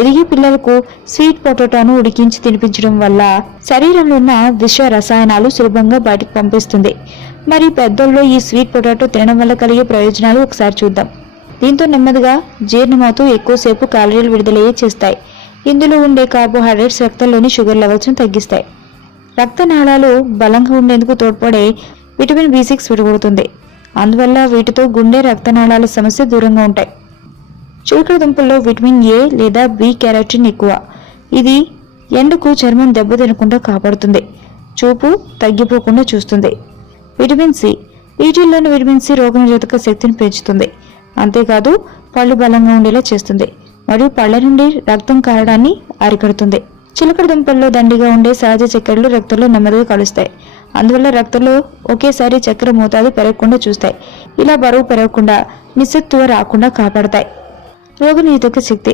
ఎదిగే పిల్లలకు స్వీట్ పొటాటోను ఉడికించి తినిపించడం వల్ల శరీరంలో ఉన్న విష రసాయనాలు సులభంగా బయటకు పంపిస్తుంది. మరి పెద్దల్లో ఈ స్వీట్ పొటాటో తినడం వల్ల కలిగే ప్రయోజనాలు ఒకసారి చూద్దాం. దీంతో నెమ్మదిగా జీర్ణమవుతూ ఎక్కువసేపు క్యాలరీలు విడుదలయ్యే చేస్తాయి. ఇందులో ఉండే కార్బోహైడ్రేట్స్ రక్తంలోని షుగర్ లెవెల్స్ను తగ్గిస్తాయి. రక్తనాళాలు బలంగా ఉండేందుకు తోడ్పడే విటమిన్ B6 విడగొడుతుంది. అందువల్ల వీటితో గుండె రక్తనాళాల సమస్య దూరంగా ఉంటాయి. చిలకడ దుంపల్లో విటమిన్ A లేదా B క్యారోటిన్ ఎక్కువ. ఇది ఎండకు చర్మం దెబ్బతినకుండా కాపాడుతుంది, చూపు తగ్గిపోకుండా చూస్తుంది. విటమిన్ C, వీటిల్లోని విటమిన్ C రోగనిరోధక శక్తిని పెంచుతుంది. అంతేకాదు పళ్ళు బలంగా ఉండేలా చేస్తుంది మరియు పళ్ళ నుండి రక్తం కారడాన్ని అరికడుతుంది. చిలకడ దుంపల్లో దండిగా ఉండే సహజ చక్కెరలు రక్తంలో నెమ్మదిగా కలుస్తాయి. అందువల్ల రక్తంలో ఒకేసారి చక్కెర మోతాదు పెరగకుండా చూస్తాయి. ఇలా బరువు పెరగకుండా నిస్సత్తువ రాకుండా కాపాడతాయి. రోగనిరోధక శక్తి